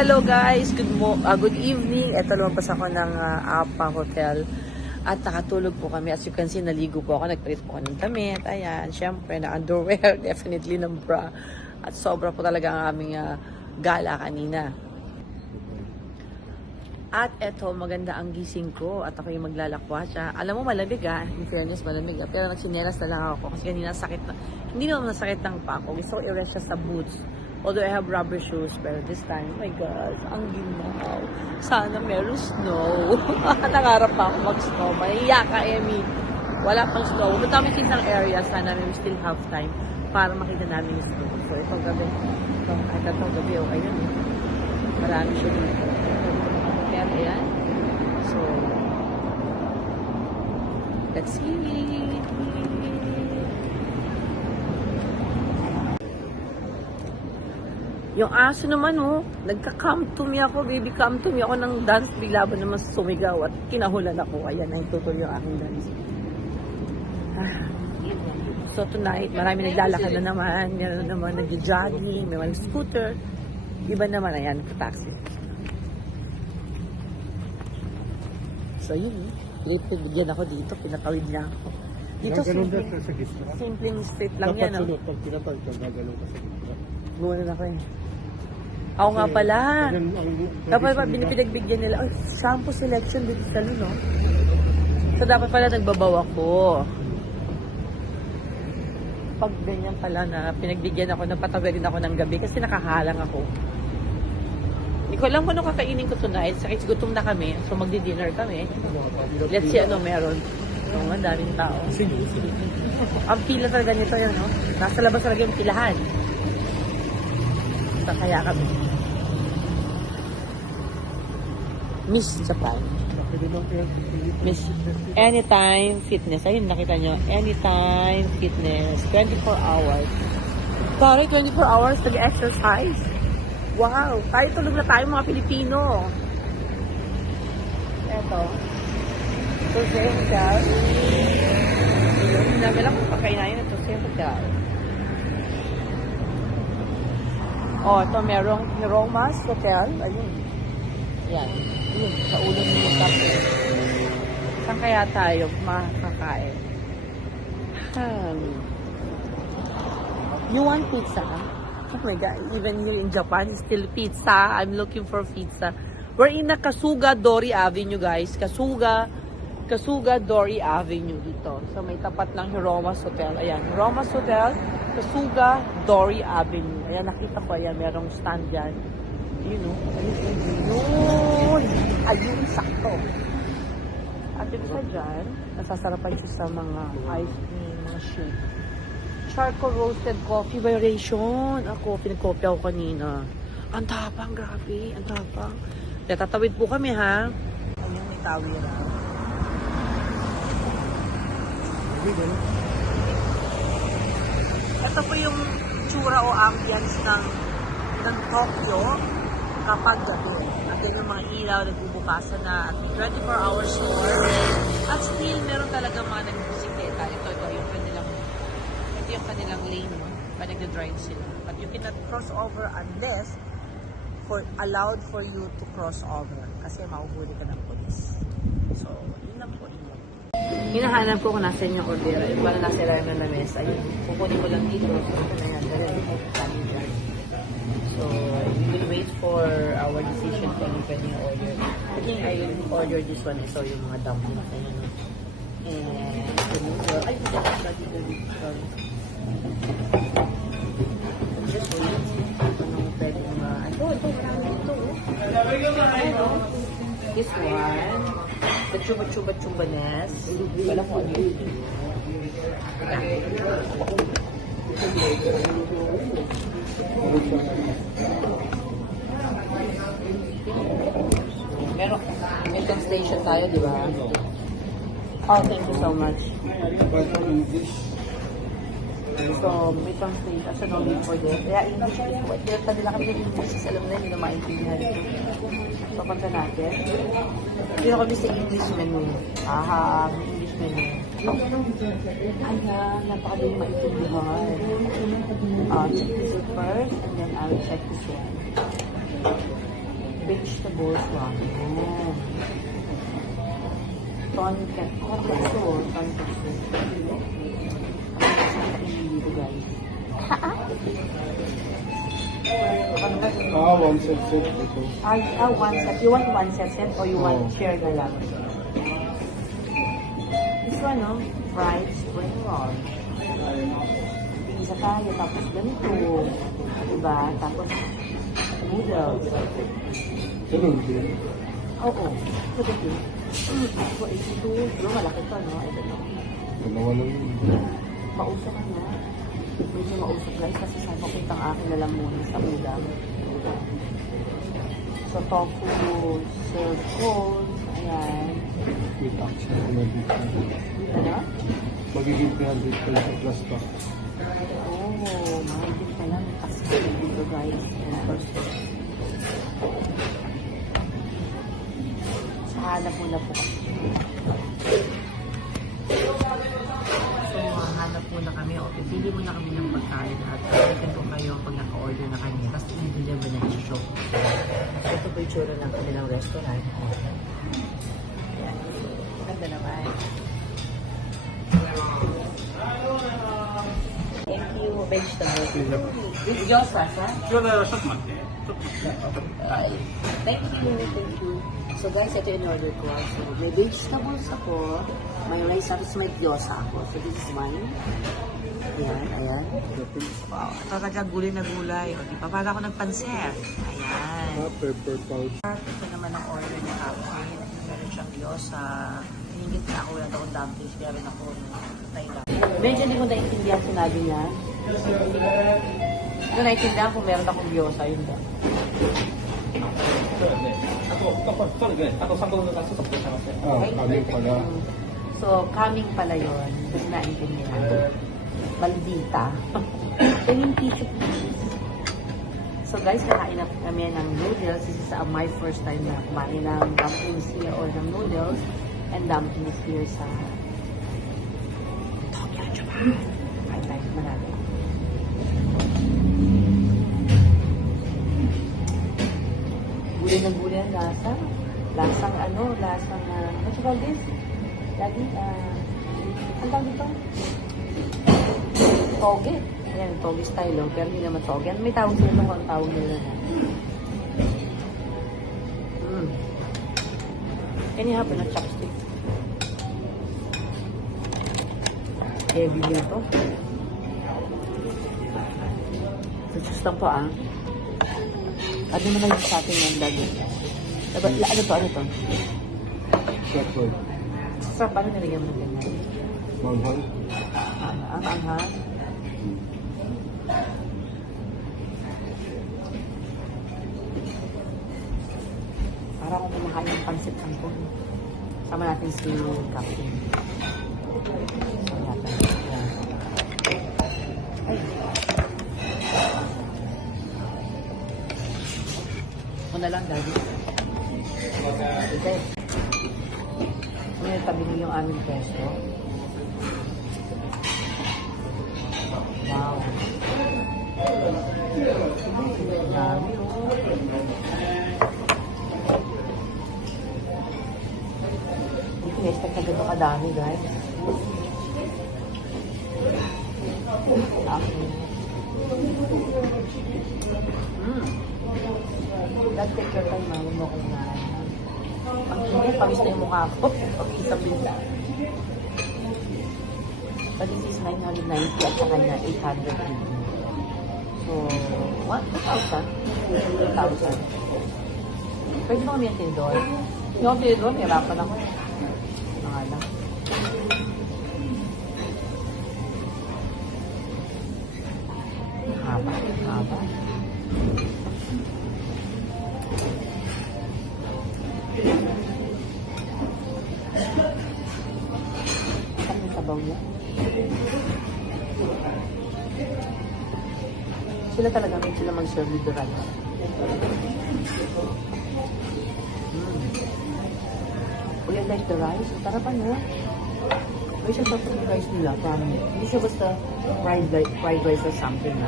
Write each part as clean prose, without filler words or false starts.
Hello guys, good evening. Ito lumabas ako ng APA Hotel at nakatulog po kami. As you can see, naligo po ako, nagpalit po ako ng damit. Ayan, syempre na underwear, definitely ng bra. At sobra po talaga ang aming gala kanina. At eto, maganda ang gising ko at ako yung maglalakwatsa. Alam mo, malamig in fairness, malamig pero nagsinelas na lang ako kasi kanina sakit na. Hindi naman nasakit ng pa ako. Gusto ko i-rest siya sa boots. Although I have rubber shoes, pero this time, oh my God, ang ginaw. Sana meron snow. Nangarap pa ako mag-snow. Mahiya ka, Emmy. Wala pang snow. Pumunta kami sa isang area, sana we still have time para makita namin yung snow. So, itong gabi, itong gabi, ayun. Marami siya dito. Kaya, ayan. So, let's see. Yung aso naman, nagka-come to me ako, baby, come to me ako ng dance. Bigla ba naman sumigaw at kinahulan ako. Ayan, nagtutuloy yung aking dance. So tonight, marami naglalakad na naman. Meron naman nag-jogging, may mga scooter. Iba naman, ayan, taxi. So yun, bigyan ako dito, pinatawid niya ako. Dito, simpleng street lang yan. Dapat sunod, pag pinatawid ka, gagalaw ka sa gitna. Gawin na ako Ako nga pala. Dapat pa binipinagbigyan nila. Ay, shampoo selection dito sa salon, no? So, dapat pala nagbabaw ako. Pag ganyan pala na pinagbigyan ako, napatawirin ako ng gabi kasi nakahalang ako. Hindi ko alam kung ano kakainin ko tonight. Sakit gutom na kami. So, magdi-dinner kami. Let's see ano meron. So, ang daming tao. Ang pila talaga nito yan, no? Nasa labas talaga yung pilahan. So, kaya kami. Miss Japan. Miss Anytime Fitness. Ayun, nakita nyo. Anytime Fitness. 24 hours. Sorry, 24 hours nag-exercise. Wow. Tayo tulog na tayo mga Pilipino. Eto. Jose Hotel. Namin lang kung pakainayin ito. Jose Hotel. Oh, ito merong Romas Hotel. Ayun. Yan. Yun, sa ulo ng kape. Saan kaya tayo makakain? You want pizza? Oh my God, even here in Japan, still pizza. I'm looking for pizza. We're in Kasuga Dori Avenue, guys. Kasuga Dori Avenue dito. So may tapat ng Romas Hotel. Ayan, Romas Hotel, Kasuga Dori Avenue. Ayan, nakita ko, ayan, merong stand dyan. Yun, ayun, sakto. At yung isa dyan, nasasarapan siya sa mga ice cream, mga shake. Charcoal roasted coffee variation. Ako, pinagkopya ko kanina. Ang tapang, grabe, ang tapang. Kaya tatawid po kami, ha? Ayun, may tawid. Ito po yung tsura o ambience ng Tokyo kapag gabi. Andun yung mga ilaw, nagbubukasan na at may 24-hour store. At still, meron talaga mga nagbisikleta. Ito yung kanilang lane, no? Pag nagda-drive sila. But you cannot cross over unless allowed for you to cross over. Kasi mahuhuli ka ng police. So, yun lang po. Hinahanap ko kung nasa yung order. Yung pala nasa ilalim na mesa. Ayun, kukunin ko lang dito. So, ito na yan. So, we will wait for our decision kung ano pwede yung order. I think I will order this one. So, yung mga dumplings na yun. And, ay, sorry. Just wait. Anong pwede mga, ito, marami ito. This one. The chuba-chuba-chuba-ness. Wala ko ano yun. Meron, may station tayo, di ba? Oh, thank you so much. So, may translation. So, no need for this. Kaya English is what. Kaya pa nila kami ng English. Alam na, hindi na maintindihan. So, punta natin. Hindi na kami sa English menu. English menu. Ayan, napakadali maintindihan. Check this out first, and then I will check this one. vegetables. Wow. Tonkatsu. Dito guys. One set ito. One set. You want one set or you want share na lang? This one, no? Fried spring roll. Isa tayo, tapos ganito. Diba? Tapos noodles. Ganun din. Oo. So, dito. So, ito. Pero malaki to, no? I don't know. Dalawa lang yun. Mausok ka na. Medyo mausok guys kasi saan papunta ang aking lalamunin sa ulam. So, tofu, served cold. Ayan. With actually 100. Ano? Magiging 300 pesos plus tax. Oh, mahigit pa lang. Kasi dito guys. Sa hanap muna po. So, hanap muna kami. O, pipili muna kami ng pagkain. At pwede po kayo pag naka-order na kanya. Tapos i-deliver na yung show. So, ito po yung tsura ng kanilang restaurant. Ayan. Ganda naman. Thank you, vegetables. Diyos, Sasa? Thank you. So guys, ito yung order ko. So, may vegetables ako, may rice, tapos may gyoza ako. So this is mine. Ayan. Wow, talaga gulay na gulay. O, di pa para ako nagpansit. Ayan. Pepper pouch. Ito naman ang order ni Captain. Meron siyang gyoza. Hinigit na ako, wala akong dumplings. Kaya rin ako Thailand. Medyo hindi ko naintindihan sinabi niya. Hindi ko naintindihan kung meron akong gyoza. Yun ba? Coming pala. So, coming pala yun. Kasi naintindihan. Maldita. Tingin tissue please. So guys, kakain na kami ng noodles. This is my first time na kumain ng dumplings here or ng noodles and dumplings here sa Tokyo, Japan. Kain tayo marami. Gulay na gulay ang lasa. Lasang what you call this? Lagi, ang tawag dito? Toge. Ayan, toge style, oh. Pero hindi naman toge. May tawag sila kung ang tawag nila na. Can you have a chopstick? Heavy nila to. So, just lang po, Ano naman yung sa atin yung lagi? Ano to? Shepherd. Sa paano nilagyan mo ganyan? Manghang. Ang anghang. Para akong kumakain ng pansit kangkong. Sama natin si Captain. Ay. Una lang, Daddy. Okay. Ngayon, tabi niyo yung aming pesto. Wow. Dami, oh. Hindi ko na-expect na gano'n kadami, guys. Okay. Dad, take your time, mami mo kung na. Ang hindi, pawis na yung mukha ko. Isang binta. But this is 990 at saka niya 850. So, what? 2,000? 2,000. Pwede mo kami yung tinidor? Yung tinidor, hirapan ako. Nangalang. Haba. Saan yung sabaw niya? Sila talaga, may sila mag-serve with the rice. Oh, you like the rice? Tara pa no? May siya sa rice nila, promise. Hindi siya basta fried rice or something.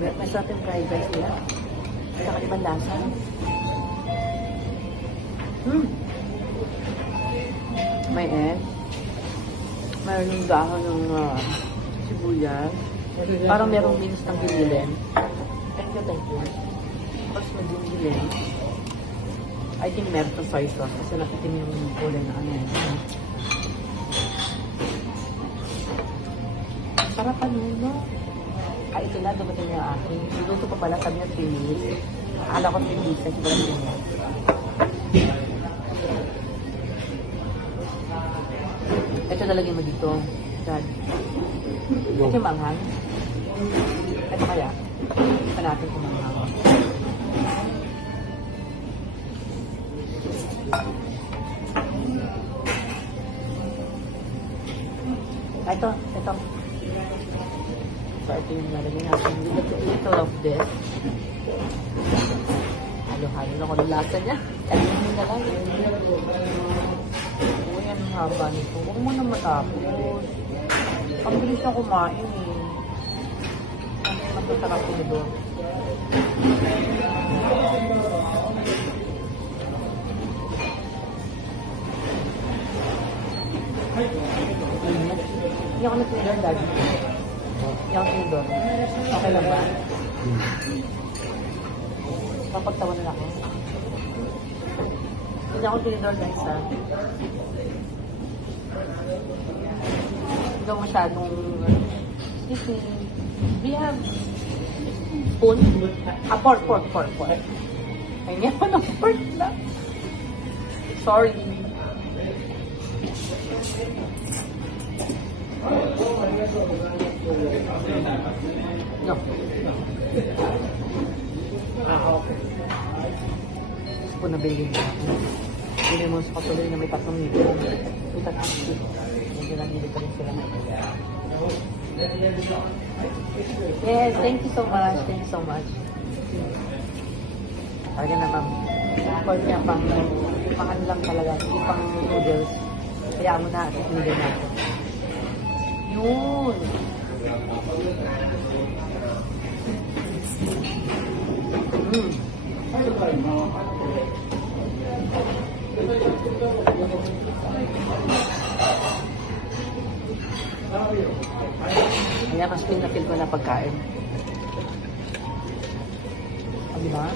May sa ating fried rice nila. Kakaibang lasa. May egg. Mayroon yung dahon ng sibuyas. Parang merong minis ng gililin. Thank you, thank you. Tapos may gililin. I think meron sa soy sauce kasi nakitin yung kulay na ano yun. Sarap ano, no? Ay, ito na, dumating yung akin. Niluto pa pala, sabi niya 3 minutes. Akala ko 3 minutes, kasi pala 3 minutes. Ito nalagay mo dito. Dad. Ito yung manghang. Ito kaya. Ito natin kung manghang. Ito. So, ito yung nalagay natin. Little of this. Halo-halo na ko ng lasa niya. Ayun mo na lang. Uy, anong haba nito? Huwag mo na matapos. Ang bilis na kumain eh. Ang masarap ko doon. Hindi ako na-trigger, Daddy. Hindi ako trigger. Okay lang ba? Papagtawa na ako. Hindi ako trigger, guys, ha? Hindi ako masyadong... Excuse me. Do you have spoon? Pork. Ay, nga pa ng pork na. Sorry. No. Okay. Spoon na bilhin mo. Bilhin mo sa patuloy na may 3 nito. May 3 nito. Hindi lang nilito rin sila. Yes, thank you so much. Thank you so much. Talaga naman. Call niya pang ano lang talaga. Hindi pang noodles. Kaya mo na. Hindi na. Yun. Kaya mas pinapil ko na pagkain. Diba?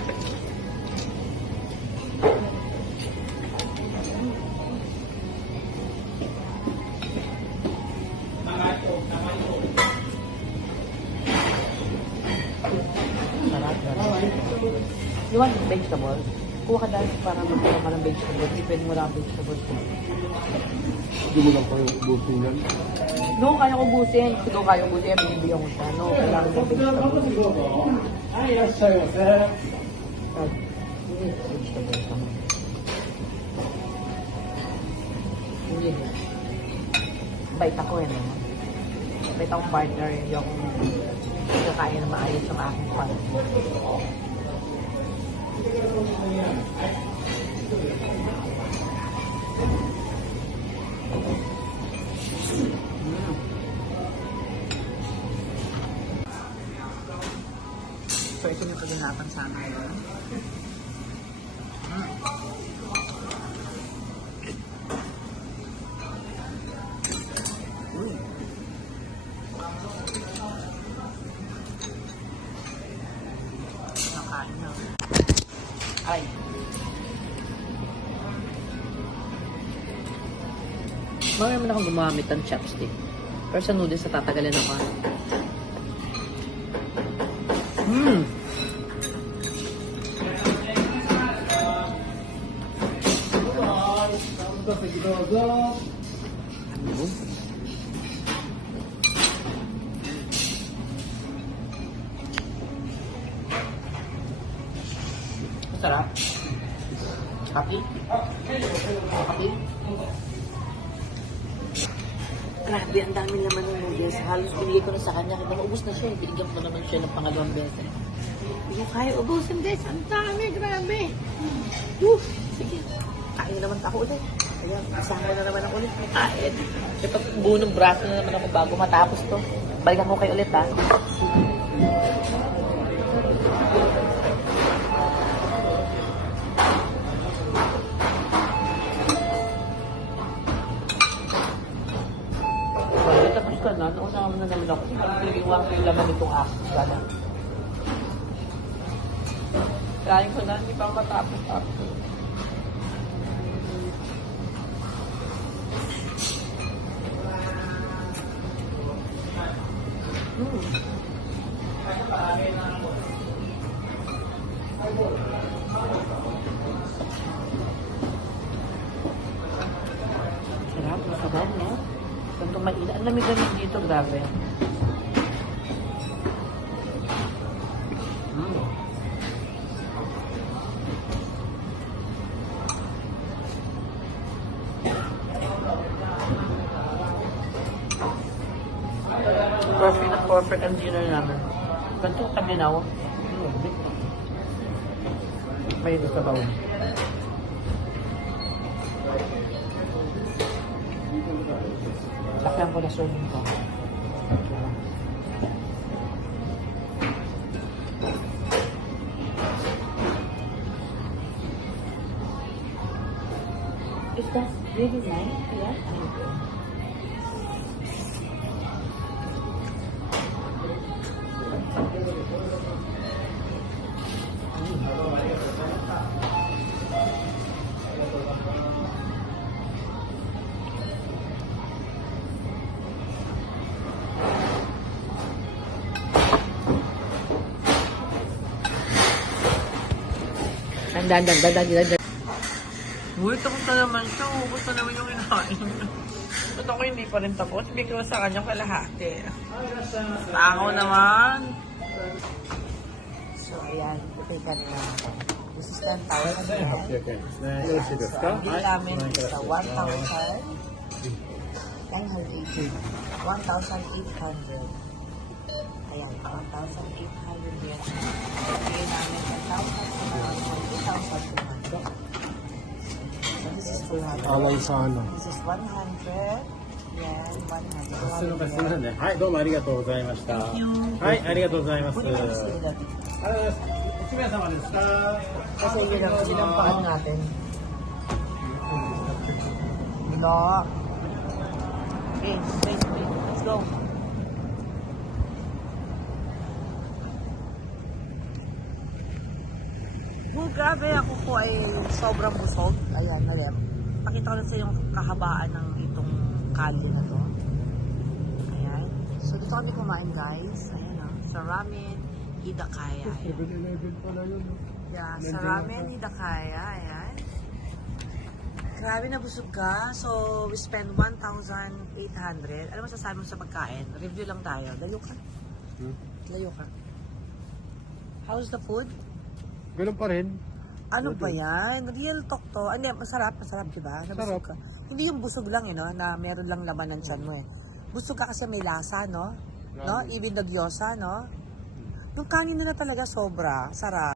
You want vegetables? Kuha ka dahil para magkaroon ka ng vegetables. Depende mo lang ang vegetables. Hindi mo lang parang ubusin yan. No, kaya ko busin. Doon kaya ko busin. Binibigyan ko siya. No, kailangan ng vegetables. Vegetables naman. Hindi. Bait ako eh. No? Bait akong partner. Hindi akong kakain na maayos ang aking partner. So, ito yung paginapan sa amin. Nakain na. Ay. Marami naman akong gumamit ng chopstick. Pero sa noodles, natatagalan ako. Masarap. Happy? Happy? Grabe, ang dami naman ng noodles. Halos binigay ko na sa kanya. Kaya naubos na siya. Binigyan ko naman siya ng pangalawang beses. Hindi ko kaya ubusin, guys. Ang dami, grabe. Sige. Kain naman ako ulit. Kaya, kasama na naman ako ulit. Kain. Ito, buo ng braso na naman ako bago matapos to. Balikan ko kayo ulit, ha. Natakam na naman ako. Kasi pinag-iwan ko yung laman nitong aso. Sana. Kain ko na, hindi pa matapos-tapos. Sarap, masarap, no? Ganito mainit. Ang lamig-lamig dito, grabe. Perfect na perfect ang dinner namin. Ganito kabinaw. May ito sa bawang. Lakyan ko na serving ko. Is that really nice? Yeah. Dandan. Uy, tapos na naman siya. Ubus na naman yung kinain. Ba't ako hindi pa rin tapos? Bigyan ko sa kanya kalahati. Ako naman. So, ayan. Ipagkan na. This is 10,000 yen. 800円ですね。よろしいですか？ Ang bill namin is 1,800. Ayan, 1,800 yen. Bigyan namin 10,000. 2,200. So, this is 200. Alay sa ano. This is 100. Yen, 100. すみませんね。はい、どうもありがとうございました。はい、ありがとうございます。Kunin mo yung sila. 1名様ですか？ Kasi ginampaan natin. No. Okay, wait. Let's go. Grabe, ako po ay sobrang busog. Ayan, nalim. Pakita ko lang sa yung kahabaan ng itong kalye na to. Ayan. So, dito kami kumain, guys. Ayan, sa Ramen Hidakaya. Ayan. 7-Eleven pala yun. Yeah, sa Ramen Hidakaya. Ayan. Grabe na busog ka. So, we spend 1,800. Ano masasabi mo sa pagkain? Review lang tayo. Layo ka. Layo ka. How's the food? Ganun pa rin. Ano ba yan? Real talk to. Ano, masarap, diba? Nabusog ka. Hindi yung busog lang, na meron lang laman ng tiyan mo, Busog ka kasi may lasa, no? No? Even the gyoza, no? Yung kanin nila talaga sobra. Sarap.